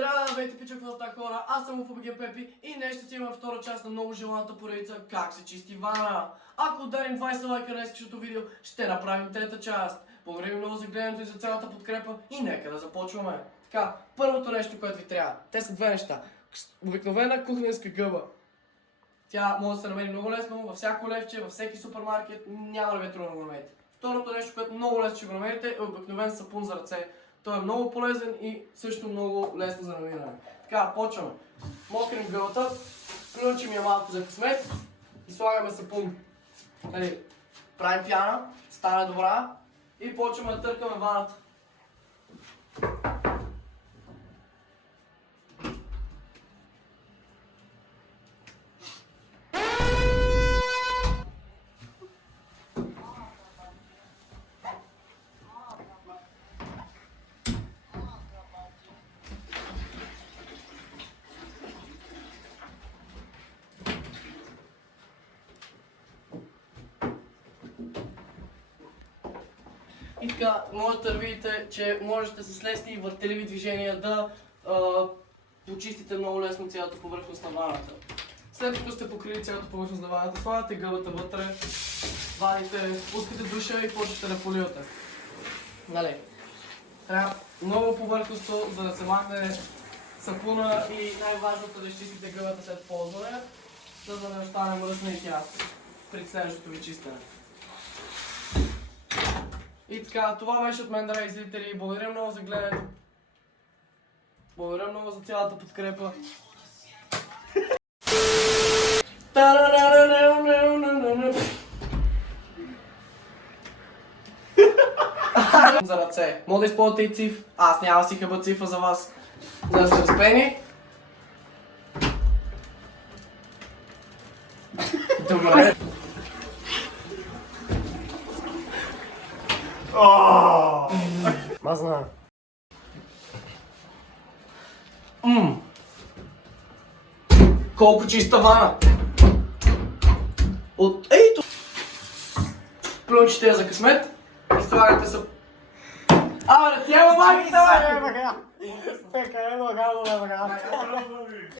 Здравейте, пичаквата хора, аз съм УФБГ Пепи и днес ще си имаме втора част на много желаната поредица как се чисти вана. Ако ударим 20 лайка на днешното видео, ще направим трета част. Благодаря ви много за гледането и за цялата подкрепа и нека да започваме. Така, първото нещо, което ви трябва, те са две неща. Обикновена кухненска гъба. Тя може да се намери много лесно във всяко левче, във всеки супермаркет, няма да ви е трудно да го намерите. Второто нещо, което много лесно ще го намерите, е обикновен сапун за ръце. Той е много полезен и също много лесно за намиране. Така, почваме. Мокрим гълта, включим я малко за късмет и слагаме сапун. Нали, правим пяна, стане добра и почваме да търкаме ваната. И така, можете да видите, че можете с лесни и въртеливи движения да почистите много лесно цялата повърхност на ваната. След като сте покрили цялата повърхност на ваната, слагате гъбата вътре, вадите, пускате душа и почвате да поливате. Нали? Трябва много повърхностно, за да се махне сапуна и най-важното да изчистите гъбата след ползване, за да не остане мръсна и тя при следващото ви чистене. И така, това беше от мен, драги зрители. Благодаря много за гледането. Благодаря много за цялата подкрепа. За ръце. Мога да използвате и циф. Аз няма си хъба цифа за вас. За да сте разпени. Добре. Мазна. Колко чиста вана! От ейто! Плюнчите я за късмет и слагате са... Абе, тя магията, бе!